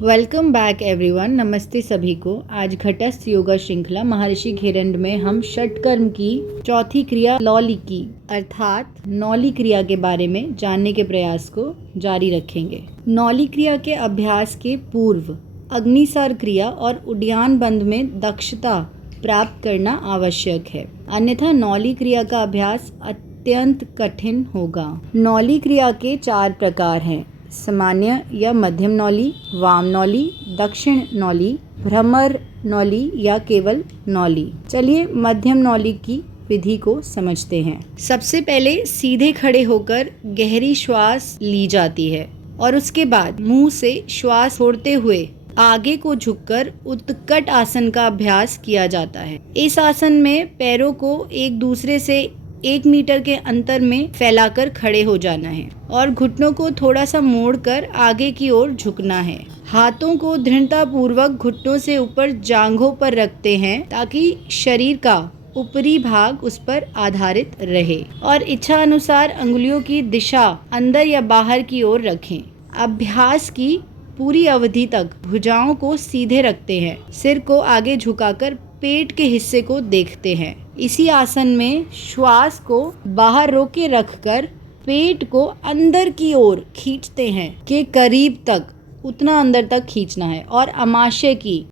Welcome back everyone. नमस्ते सभी को। आज घटस्थ योगा श्रृंखला महर्षि घेरंड में हम षटकर्म की चौथी क्रिया लौली की अर्थात नौली क्रिया के बारे में जानने के प्रयास को जारी रखेंगे। नौली क्रिया के अभ्यास के पूर्व अग्निसार क्रिया और उड्डयन बंद में दक्षता प्राप्त करना आवश्यक है, अन्यथा नौली क्रिया का अभ्यास अत्यंत कठिन होगा। नौली क्रिया के 4 प्रकार हैं: सामान्य या मध्यम नौली, वाम नौली, दक्षिण नौली, भ्रमर नौली या केवल नौली। चलिए मध्यम नौली की विधि को समझते हैं। सबसे पहले सीधे खड़े होकर गहरी श्वास ली जाती है और उसके बाद मुंह से श्वास छोड़ते हुए आगे को झुककर उत्कट आसन का अभ्यास किया जाता है। इस आसन में पैरों को एक दूसरे से 1 मीटर के अंतर में फैलाकर खड़े हो जाना है और घुटनों को थोड़ा सा मोड़कर आगे की ओर झुकना है। हाथों को दृढ़ता पूर्वक घुटनों से ऊपर जांघों पर रखते हैं ताकि शरीर का ऊपरी भाग उस पर आधारित रहे और इच्छा अनुसार अंगुलियों की दिशा अंदर या बाहर की ओर रखें। अभ्यास की पूरी अवधि तक भुजाओं को सीधे रखते हैं, सिर को आगे झुकाकर पेट के हिस्से को देखते हैं। इसी आसन में श्वास को बाहर रोके रखकर पेट को अंदर की ओर खींचते हैं के करीब तक, उतना अंदर तक खींचना है और आमाशय की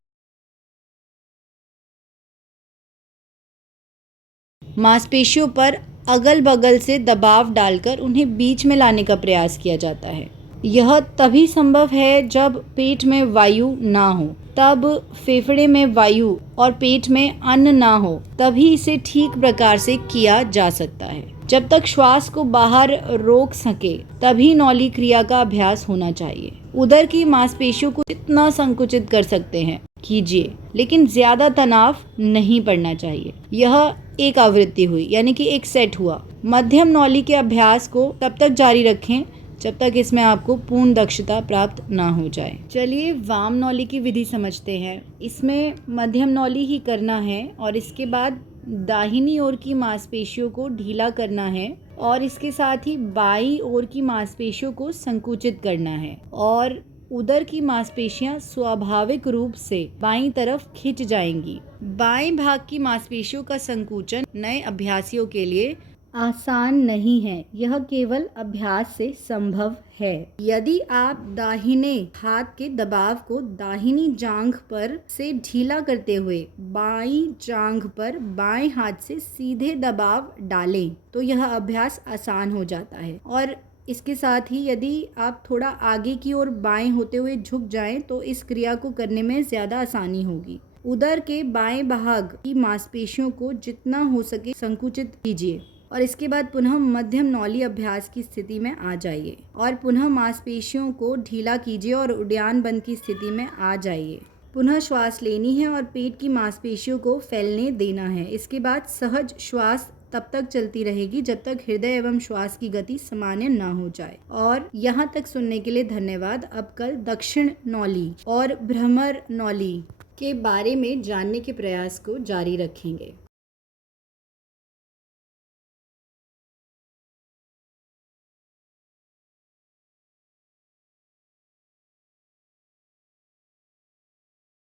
मांसपेशियों पर अगल बगल से दबाव डालकर उन्हें बीच में लाने का प्रयास किया जाता है। यह तभी संभव है जब पेट में वायु ना हो, तब फेफड़े में वायु और पेट में अन्न ना हो, तभी इसे ठीक प्रकार से किया जा सकता है। जब तक श्वास को बाहर रोक सके तभी नौली क्रिया का अभ्यास होना चाहिए। उदर की मांसपेशियों को जितना संकुचित कर सकते हैं कीजिए, लेकिन ज्यादा तनाव नहीं पड़ना चाहिए। यह एक आवृत्ति हुई, यानी कि एक सेट हुआ। मध्यम नौली के अभ्यास को तब तक जारी रखें जब तक इसमें आपको पूर्ण दक्षता प्राप्त ना हो जाए। चलिए वाम नौली की विधि समझते हैं। इसमें मध्यम नौली ही करना है और इसके बाद दाहिनी ओर की मांसपेशियों को ढीला करना है और इसके साथ ही बाईं ओर की मांसपेशियों को संकुचित करना है और उदर की मांसपेशियां स्वाभाविक रूप से बाईं तरफ खिंच जाएंगी। बाएं भाग की मांसपेशियों का संकुचन नए अभ्यासियों के लिए आसान नहीं है, यह केवल अभ्यास से संभव है। यदि आप दाहिने हाथ के दबाव को दाहिनी जांघ पर से ढीला करते हुए बाईं जांघ पर बाएं हाथ से सीधे दबाव डालें तो यह अभ्यास आसान हो जाता है। और इसके साथ ही यदि आप थोड़ा आगे की ओर बाएं होते हुए झुक जाएं तो इस क्रिया को करने में ज़्यादा आसानी होगी। उदर के बाएं भाग की मांसपेशियों को जितना हो सके संकुचित कीजिए और इसके बाद पुनः मध्यम नौली अभ्यास की स्थिति में आ जाइए और पुनः मांसपेशियों को ढीला कीजिए और उड्डयन बंद की स्थिति में आ जाइए। पुनः श्वास लेनी है और पेट की मांसपेशियों को फैलने देना है। इसके बाद सहज श्वास तब तक चलती रहेगी जब तक हृदय एवं श्वास की गति सामान्य ना हो जाए। और यहाँ तक सुनने के लिए धन्यवाद। अब कल दक्षिण नौली और भ्रमर नौली के बारे में जानने के प्रयास को जारी रखेंगे।